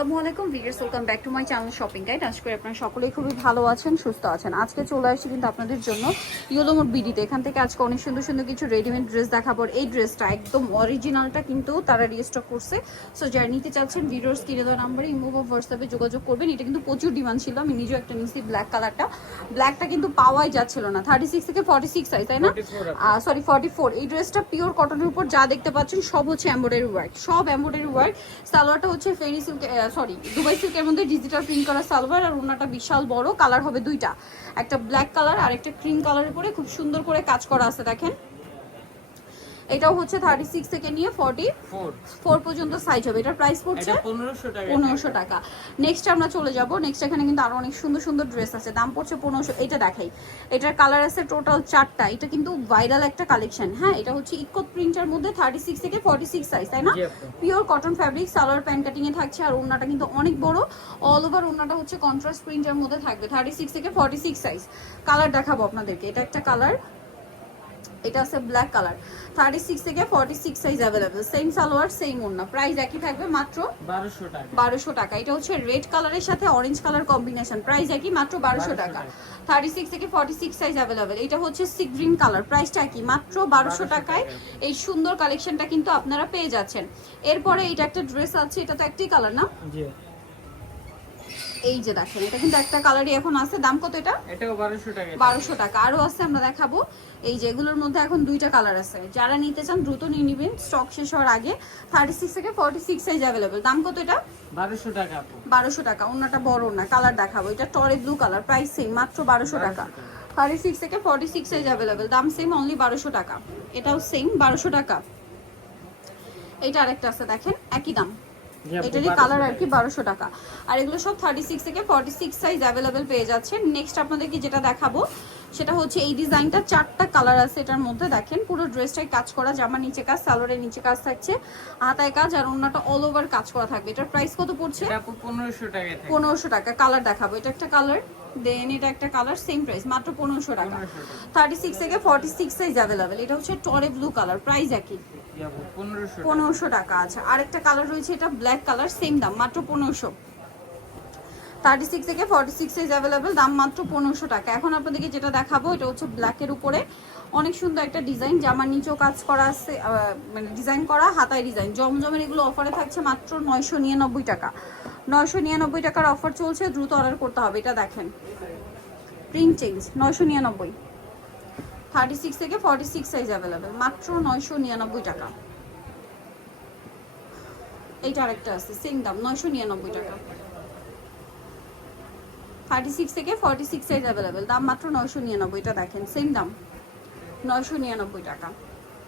আসসালামু আলাইকুম viewers, welcome back to my channel shopping guide. আশা করি আপনারা সকলেই খুবই ভালো আছেন, সুস্থ আছেন। আজকে চলে আসছি কিন্তু আপনাদের জন্য ইয়েলো মোড বিডিতে। এখান থেকে আজকে অনেক সুন্দর সুন্দর কিছু রেডিমেড ড্রেস দেখাবো। এই ড্রেসটা একদম অরিজিনালটা কিন্তু তারা রিস্টক করছে। সো যারা নিতে চাচ্ছেন ভিডিওস কিনে দেওয়া নাম্বারে ইমো বা হোয়াটসঅ্যাপে যোগাযোগ করবেন। এটা কিন্তু প্রচুর ডিমান্ড ছিল, আমি নিজেও একটা নিয়েছি ব্ল্যাক কালারটা। ব্ল্যাকটা কিন্তু পাওয়াই যাচ্ছিল না, 36 থেকে 46 সাইজ, তাই না? সরি 44। এই ড্রেসটা পিওর কটনের উপর যা দেখতে পাচ্ছেন সব হচ্ছে এমব্রয়ডারি ওয়ার্ক, সব এমব্রয়ডারি ওয়ার্ক। সালোয়ারটা হচ্ছে ফেরি সিল্ক, সরি দুবাই সিল্কের মধ্যে ডিজিটাল প্রিন্ট করা সালোয়ার, আর ওনাটা বিশাল বড়। কালার হবে দুইটা, একটা ব্ল্যাক কালার আর একটা ক্রিম কালারের উপরে খুব সুন্দর করে কাজ করা আছে। দেখেন এটাও হচ্ছে 36 থেকে নিয়ে 44 পর্যন্ত সাইজ হবে। এটার প্রাইস পড়ছে 1500 টাকা। নেক্সট আমরা চলে যাব। নেক্সট এখানে কিন্তু আরো অনেক সুন্দর সুন্দর ড্রেস আছে, দাম পড়ছে 1500। এটা দেখাই, এটার কালার আছে টোটাল 4টা। এটা কিন্তু ভাইরাল একটা কালেকশন। হ্যাঁ, এটা হচ্ছে ইকো প্রিন্টের মধ্যে 36 থেকে 46 সাইজ, তাই না? Pure cotton fabric, salwar pant cutting এ থাকছে, আর ওড়নাটা কিন্তু অনেক বড়। অল ওভার ওড়নাটা হচ্ছে কন্ট্রাস্ট প্রিন্টের মধ্যে থাকবে। 36 থেকে 46 সাইজ। কালার দেখাবো আপনাদেরকে। এটা একটা কালার, এটা আছে ব্ল্যাক কালার। 36 থেকে 46 size available. Same salwar same ওড়না, প্রাইস একই থাকবে মাত্র 1200 টাকা। এটা হচ্ছে রেড কালারের সাথে অরেঞ্জ কালার কম্বিনেশন, প্রাইস একই মাত্র 1200 টাকা। 36 থেকে 46 সাইজ अवेलेबल। এটা হচ্ছে সি গ্রিন কালার, প্রাইসটা কি মাত্র 1200 টাকায় এই সুন্দর কালেকশনটা কিন্তু আপনারা পেয়ে যাচ্ছেন। এরপরে এটা একটা ড্রেস আছে, এটা তো একটি কালার না? জি। এই যে দেখেন, এটা কিন্তু একটা কালারই এখন আছে। দাম কত এটা? এটাও 1200 টাকা। 1200 টাকা। আরো আছে, আমরা দেখাবো। এই যে এগুলোর মধ্যে এখন দুইটা কালার আছে, যারা নিতে চান দ্রুত নিয়ে নেবেন, স্টক শেষ হওয়ার আগে। 36 থেকে 46 সাইজ अवेलेबल। দাম কত এটা? 1200 টাকা। 1200 টাকা। ওন্নাটা বড় না, কালার দেখাবো। এটা টরে ব্লু কালার, প্রাইস সেম মাত্র 1200 টাকা। 36 থেকে 46 সাইজ अवेलेबल, দাম সেম অনলি 1200 টাকা। এটাও সেম 1200 টাকা। এটা আরেকটা আছে, দেখেন একই দাম, এটারই কালার আর কি 1200 টাকা। আর এগুলো সব 36 থেকে 46 সাইজ अवेलेबल পেয়ে যাচ্ছেন। নেক্সট আপনাদেরকে যেটা দেখাবো সেটা হচ্ছে এই ডিজাইনটা, 4টা কালার আছে এটার মধ্যে। দেখেন পুরো ড্রেসটাই কাজ করা, জামার নিচে কাজ, সালোয়ারের নিচে কাজ থাকছে, হাতায় কাজ, আর ওন্নাটা অল ওভার কাজ করা থাকবে। এটার প্রাইস কত পড়ছে? এটা 1500 টাকা। 1500 টাকা। কালার দেখাবো। এটা একটা কালার, দেন এটা একটা কালার, সেম প্রাইস মাত্র 1500 টাকা। 36 থেকে 46 সাইজ अवेलेबल। এটা হচ্ছে টরে ব্লু কালার, প্রাইস একই 1500 টাকা। আচ্ছা, আরেকটা কালার রয়েছে, এটা ব্ল্যাক কালার, সেম দাম মাত্র 1500। 36 থেকে 46 সাইজ अवेलेबल, দাম মাত্র 1500 টাকা। এখন আপনাদেরকে যেটা দেখাবো এটা হচ্ছে ব্ল্যাকের উপরে অনেক সুন্দর একটা ডিজাইন, জামার নিচেও কাজ করা আছে, মানে ডিজাইন করা, হাতায় ডিজাইন। জমজমের এগুলো অফারে থাকছে মাত্র 999 টাকা। 999 টাকার অফার চলছে, দ্রুত অর্ডার করতে হবে। এটা দেখেন প্রিন্ট চেঞ্জ, 999। 36 থেকে 46 সাইজ अवेलेबल, মাত্র 999 টাকা। এইটা আরেকটা আছে, সেম দাম 999 টাকা। 36 থেকে 46 সাইজ अवेलेबल, দাম মাত্র 999। এটা দেখেন সেম দাম 999 টাকা।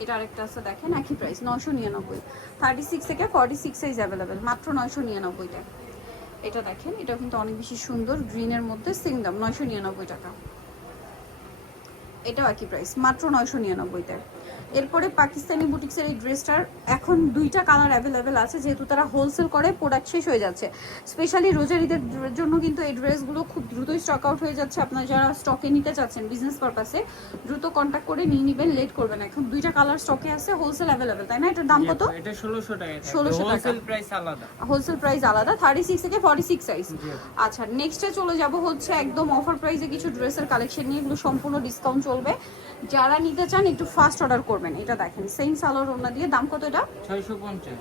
এটা আরেকটা আছে, দেখেন একই প্রাইস 999। 36 থেকে 46 সাইজ अवेलेबल, মাত্র 999 টাকা। এটা দেখেন, এটা কিন্তু অনেক বেশি সুন্দর, গ্রিনের মধ্যে, সেম দাম 999 টাকা। এটাও একই প্রাইস মাত্র 999 টাকা। এরপরে পাকিস্তানি বুটিক্সের এই ড্রেসটার এখন দুইটা কালার অ্যাভেলেবেল আছে, যেহেতু তারা হোলসেল করে, প্রোডাক্ট শেষ হয়ে যাচ্ছে। স্পেশালি রোজার ঈদের জন্য কিন্তু এই ড্রেসগুলো খুব দ্রুতই স্টক আউট হয়ে যাচ্ছে। আপনারা যারা স্টকে নিতে চাচ্ছেন বিজনেস পারপাসে, দ্রুত কন্ট্যাক্ট করে নিয়ে নেবেন, লেট করবেন। এখন দুইটা কালার স্টকে আছে, হোলসেল অ্যাভেলেবেল, তাই না? এটার দাম কত? এটা 1600 টাকা। 1600 টাকা। হোলসেল প্রাইস আলাদা। হোলসেল প্রাইস আলাদা, 36 থেকে 46 সাইজ। আচ্ছা, নেক্সটে চলে যাব হচ্ছে একদম অফার প্রাইসে কিছু ড্রেসের কালেকশন নিয়ে। এগুলো সম্পূর্ণ ডিসকাউন্ট চলবে, যারা নিতে চান একটু ফাস্ট অর্ডার করবেন। এটা দেখেন সেম সালোয়ার ওড়না দিয়ে, দাম কত এটা? 650।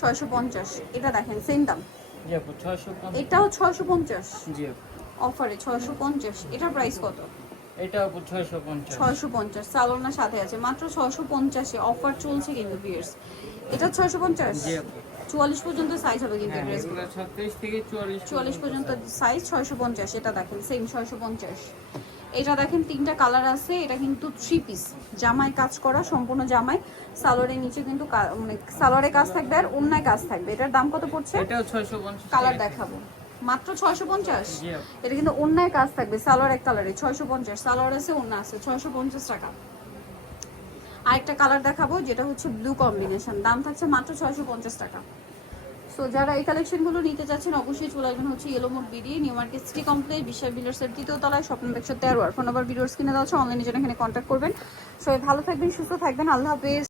650। এটা দেখেন সেম দাম, জি আপু 650। এটাও 650। জি আপু অফারে 650। এটার প্রাইস কত? এটা আপু 650। 650 সালোয়ার সাথে আছে, মাত্র 650 এ অফার চলছে কিন্তু ভিউয়ার্স। এটা 650। জি আপু 44 পর্যন্ত সাইজ হবে কিন্তু এই ড্রেসগুলো। 36 থেকে 44 পর্যন্ত সাইজ, 650। এটা দেখেন সেম 650। এটা দেখেন তিনটা কালার আছে। এটা কিন্তু 3 পিস, জামায় কাজ করা, সম্পূর্ণ জামায়। সালোয়ারের নিচে কিন্তু মানে সালোয়ারে কাজ থাকবে আর ওন্নায় কাজ থাকবে। এটার দাম কত পড়ছে? এটাও 650। কালার দেখাবো, মাত্র 650। জি আপু এটা কিন্তু ওন্নায় কাজ থাকবে, সালোয়ার এক কালারে 650। সালোয়ার আছে, ওন্না আছে, 650 টাকা। আরেকটা কালার দেখাবো যেটা হচ্ছে ব্লু কম্বিনেশন, দাম থাকছে মাত্র 650 টাকা। সো যারা এই কালেকশনগুলো নিতে চাচ্ছেন অবশ্যই চলে আসবেন হচ্ছে yellow mode BD, new market city complex, বিশাল বিল্ডার্সের 3য় তলায়, স্বপ্ন 113। ফোন নাম্বার ভিডিওস কিনে দেওয়া হচ্ছে, অনলাইনে জন্য এখানে কন্ট্যাক্ট করবেন। সবাই ভালো থাকবেন, সুস্থ থাকবেন, আল্লাহ হাফেজ।